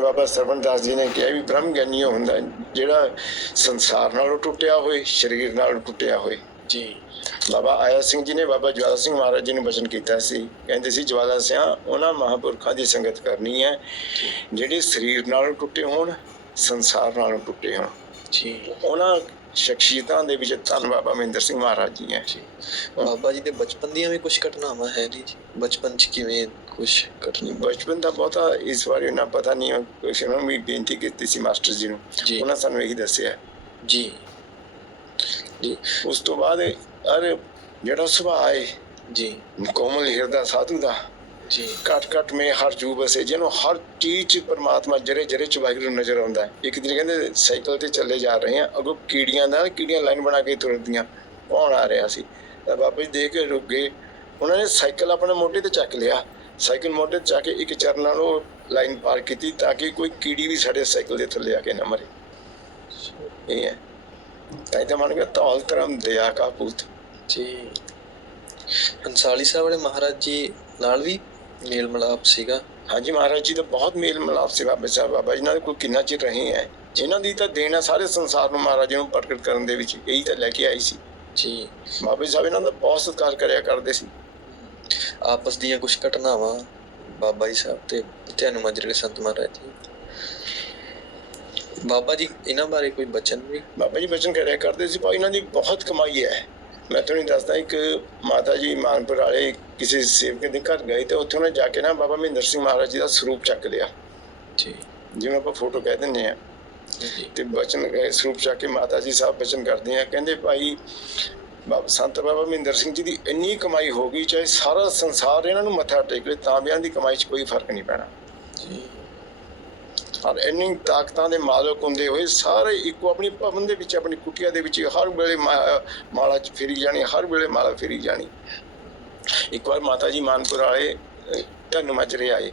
ਬਾਬਾ ਸਰਵਣਦਾਸ ਜੀ ਨੇ ਕਿਹਾ ਵੀ ਬ੍ਰਹਮ ਗਿਆਨੀ ਹੁੰਦਾ ਜਿਹੜਾ ਸੰਸਾਰ ਨਾਲੋਂ ਟੁੱਟਿਆ ਹੋਏ ਸਰੀਰ ਨਾਲੋਂ ਟੁੱਟਿਆ ਹੋਏ। ਜੀ। ਬਾਬਾ ਆਇਆ ਸਿੰਘ ਜੀ ਨੇ ਬਾਬਾ ਜਵਾਲਾ ਸਿੰਘ ਮਹਾਰਾਜ ਜੀ ਨੂੰ ਬਚਨ ਕੀਤਾ ਸੀ। ਕਹਿੰਦੇ ਸੀ ਜਵਾਲਾ ਸਿਆ ਉਹਨਾਂ ਮਹਾਂਪੁਰਖਾਂ ਦੀ ਸੰਗਤ ਕਰਨੀ ਹੈ ਜਿਹੜੇ ਸਰੀਰ ਨਾਲੋਂ ਟੁੱਟੇ ਹੋਣ ਸੰਸਾਰ ਨਾਲੋਂ ਟੁੱਟੇ ਹੋਣ। ਜੀ। ਉਹਨਾਂ ਸ਼ਖਸੀਅਤਾਂ ਦੇ ਵਿੱਚ ਧੰਨ ਬਾਬਾ ਮਹਿੰਦਰ ਸਿੰਘ ਮਹਾਰਾਜ ਜੀ ਹੈ। ਜੀ। ਬਾਬਾ ਜੀ ਦੇ ਬਚਪਨ ਦੀਆਂ ਵੀ ਕੁਝ ਘਟਨਾਵਾਂ ਹੈ ਜੀ? ਬਚਪਨ ਚ ਕਿਵੇਂ ਕੁਝ ਘਟਨਾ? ਬਚਪਨ ਦਾ ਬਹੁਤਾ ਇਸ ਬਾਰੇ ਨਾ ਪਤਾ ਨਹੀਂ ਹੈ। ਕਿਸੇ ਨੂੰ ਵੀ ਬੇਨਤੀ ਕੀਤੀ ਸੀ ਮਾਸਟਰ ਜੀ ਨੂੰ। ਉਹਨਾਂ ਸਾਨੂੰ ਇਹੀ ਦੱਸਿਆ। ਜੀ। ਜੀ। ਉਸ ਤੋਂ ਬਾਅਦ ਅਰੇ ਜਿਹੜਾ ਸੁਭਾਅ ਹੈ ਜੀ। ਕੋਮਲ ਹਿਰਦਾ ਸਾਧੂ ਦਾ ਜੀ। ਘਟ ਘਟ ਮੇ ਹਰ ਜੂ ਬਸੇ ਜਿਹਨੂੰ ਹਰ ਚੀਜ਼ ਚ ਪਰਮਾਤਮਾ ਜਰੇ ਜਰੇ ਚ ਵਾਹਿਗੁਰੂ ਨਜ਼ਰ ਆਉਂਦਾ ਇੱਕ ਦਿਨ ਕਹਿੰਦੇ ਸਾਈਕਲ ਤੇ ਚੱਲੇ ਜਾ ਰਹੇ ਆ ਅਗੋ ਕੀੜੀਆਂ ਦਾ ਕੀੜੀਆਂ ਲਾਈਨ ਬਣਾ ਕੇ ਤੁਰਦੀਆਂ ਕੌਣ ਆ ਰਿਹਾ ਸੀ? ਤਾਂ ਬਾਬਾ ਜੀ ਦੇਖ ਕੇ ਰੁਕ ਗਏ। ਉਹਨਾਂ ਨੇ ਸਾਈਕਲ ਆਪਣੇ ਮੋਢੇ ਤੇ ਚੱਕ ਲਿਆ। ਸਾਈਕਲ ਮੋਢੇ ਤੇ ਚੱਕ ਕੇ ਇੱਕ ਚਰਨ ਨਾਲ ਉਹ ਲਾਈਨ ਪਾਰ ਕੀਤੀ ਤਾਂ ਕਿ ਕੋਈ ਕੀੜੀ ਵੀ ਸਾਡੇ ਸਾਈਕਲ ਦੇ ਥੱਲੇ ਆ ਕੇ ਨਾ ਮਰੇ। ਇਹ ਹੈ। ਤਾਂ ਤਾਂ ਮੰਨ ਗਿਆ ਧੌਲ ਧਰਮ ਦਇਆ ਕਾ ਪੁੱਤ। ਜੀ। ਹੰਸਾਲੀ ਸਾਹਿਬ ਵਾਲੇ ਮਹਾਰਾਜ ਜੀ ਨਾਲ ਵੀ ਮੇਲ ਮਿਲਾਪ ਸੀਗਾ। ਹਾਂਜੀ ਮਹਾਰਾਜ ਜੀ ਦਾ ਬਹੁਤ ਮੇਲ ਮਿਲਾਪ ਸੀ ਬਾਬਾ ਸਾਹਿਬ। ਬਾਬਾ ਜੀ ਨਾਲ ਕੋਈ ਕਿੰਨਾ ਚਿਰ ਰਹੇ ਹੈ? ਇਹਨਾਂ ਦੀ ਤਾਂ ਦੇਣ ਸਾਰੇ ਸੰਸਾਰ ਨੂੰ ਮਹਾਰਾਜ ਜੀ ਨੂੰ ਪ੍ਰਗਟ ਕਰਨ ਦੇ ਵਿੱਚ। ਇਹੀ ਤਾਂ ਲੈ ਕੇ ਆਈ ਸੀ। ਜੀ। ਬਾਬਾ ਜੀ ਸਾਹਿਬ ਇਹਨਾਂ ਦਾ ਬਹੁਤ ਸਤਿਕਾਰ ਕਰਿਆ ਕਰਦੇ ਸੀ। ਆਪਸ ਦੀਆਂ ਕੁਝ ਘਟਨਾਵਾਂ ਬਾਬਾ ਜੀ ਸਾਹਿਬ ਤੇ ਧਿਆਨ ਮਾਜਰੇ ਸੰਤ ਮਹਾਰਾਜ ਜੀ। ਬਾਬਾ ਜੀ ਇਹਨਾਂ ਬਾਰੇ ਕੋਈ ਬਚਨ ਵੀ? ਬਾਬਾ ਜੀ ਬਚਨ ਕਰਿਆ ਕਰਦੇ ਸੀ। ਭਾਈ ਇਹਨਾਂ ਦੀ ਬਹੁਤ ਕਮਾਈ ਹੈ। ਮੈਂ ਤੁਹਾਨੂੰ ਦੱਸਦਾ ਇੱਕ ਮਾਤਾ ਜੀ ਮਾਨਪੁਰ ਵਾਲੇ ਕਿਸੇ ਸੇਵਕ ਦੇ ਘਰ ਗਏ ਤੇ ਉੱਥੇ ਉਹਨੇ ਜਾ ਕੇ ਨਾ ਬਾਬਾ ਮਹਿੰਦਰ ਸਿੰਘ ਮਹਾਰਾਜ ਜੀ ਦਾ ਸਰੂਪ ਚੱਕ ਲਿਆ। ਜੀ। ਜਿਵੇਂ ਆਪਾਂ ਫੋਟੋ ਕਹਿ ਦਿੰਦੇ ਆ ਤੇ ਬਚਨ ਸਰੂਪ ਚੱਕ ਕੇ ਮਾਤਾ ਜੀ ਸਾਹਿਬ ਬਚਨ ਕਰਦੇ ਆ। ਕਹਿੰਦੇ ਭਾਈ ਬਾਬਾ ਸੰਤ ਬਾਬਾ ਮਹਿੰਦਰ ਸਿੰਘ ਜੀ ਦੀ ਇੰਨੀ ਕਮਾਈ ਹੋ ਗਈ ਚਾਹੇ ਸਾਰਾ ਸੰਸਾਰ ਇਹਨਾਂ ਨੂੰ ਮੱਥਾ ਟੇਕ ਲੇ ਤਾਂ ਵੀ ਇਹਨਾਂ ਦੀ ਕਮਾਈ 'ਚ ਕੋਈ ਫ਼ਰਕ ਨਹੀਂ ਪੈਣਾ। ਜੀ। ਔਰ ਇੰਨੀ ਤਾਕਤਾਂ ਦੇ ਮਾਲਕ ਹੁੰਦੇ ਹੋਏ ਸਾਰੇ ਇੱਕੋ ਆਪਣੀ ਭਵਨ ਦੇ ਵਿੱਚ ਆਪਣੀ ਕੁਟੀਆ ਦੇ ਵਿੱਚ ਹਰ ਵੇਲੇ ਮਾ- ਮਾਲਾ 'ਚ ਫਿਰੀ ਜਾਣੀ ਹਰ ਵੇਲੇ ਮਾਲਾ ਫਿਰੀ ਜਾਣੀ। ਇੱਕ ਵਾਰ ਮਾਤਾ ਜੀ ਮਾਨਪੁਰ ਵਾਲੇ ਅਹ, ਧੰਨ ਆਏ।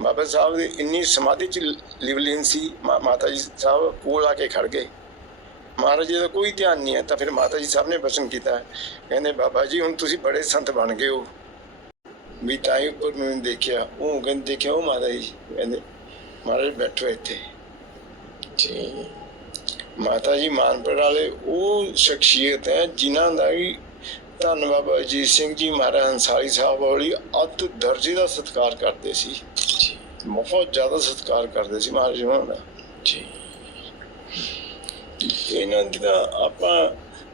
ਬਾਬਾ ਸਾਹਿਬ ਦੀ ਇੰਨੀ ਸਮਾਧੀ 'ਚ ਲਿਵਲੀਨ ਸੀ ਮਾ- ਮਾਤਾ ਜੀ ਸਾਹਿਬ ਕੋਲ ਆ ਕੇ ਖੜ ਗਏ। ਮਹਾਰਾਜ ਜੀ ਦਾ ਕੋਈ ਧਿਆਨ ਨਹੀਂ ਹੈ ਤਾਂ ਫਿਰ ਮਾਤਾ ਜੀ ਸਾਹਿਬ ਨੇ ਬਚਨ ਕੀਤਾ। ਕਹਿੰਦੇ ਬਾਬਾ ਜੀ ਹੁਣ ਤੁਸੀਂ ਬੜੇ ਸੰਤ ਬਣ ਗਏ ਹੋ। ਵੀ ਤਾਂ ਹੀ ਉੱਪਰ ਨੂੰ ਦੇਖਿਆ ਉਹ ਕਹਿੰਦੇ ਦੇਖਿਆ ਉਹ ਮਾਤਾ ਜੀ? ਕਹਿੰਦੇ ਮਹਾਰਾਜ ਬੈਠੋ ਇੱਥੇ। ਜੀ ਮਾਤਾ ਜੀ ਮਾਨਪੁਰ ਵਾਲੇ ਉਹ ਸ਼ਖਸੀਅਤ ਹੈ ਜਿਨ੍ਹਾਂ ਦਾ ਵੀ ਧੰਨ ਬਾਬਾ ਅਜੀਤ ਸਿੰਘ ਜੀ ਮਹਾਰਾਜ ਹੰਸਾਰੀ ਸਾਹਿਬ ਵਾਲੀ ਅਤ ਦਰਜੇ ਦਾ ਸਤਿਕਾਰ ਕਰਦੇ ਸੀ। ਜੀ। ਬਹੁਤ ਜ਼ਿਆਦਾ ਸਤਿਕਾਰ ਕਰਦੇ ਸੀ ਮਹਾਰਾਜ ਉਹਨਾਂ ਦਾ। ਜੀ। ਇਹਨਾਂ ਦੀ ਤਾਂ ਆਪਾਂ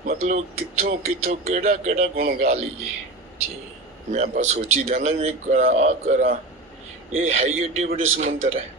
ਮਤਲਬ ਕਿੱਥੋਂ ਕਿੱਥੋਂ ਕਿਹੜਾ ਕਿਹੜਾ ਗੁਣ ਗਾ ਲਈਏ। ਜੀ। ਮੈਂ ਆਪਾਂ ਸੋਚੀ ਦਾ ਨਾ ਵੀ ਕਰਾਂ ਆ ਕਰਾਂ। ਇਹ ਹੈ ਹੀ ਏਡੇ ਵੱਡੇ ਸਮੁੰਦਰ ਹੈ।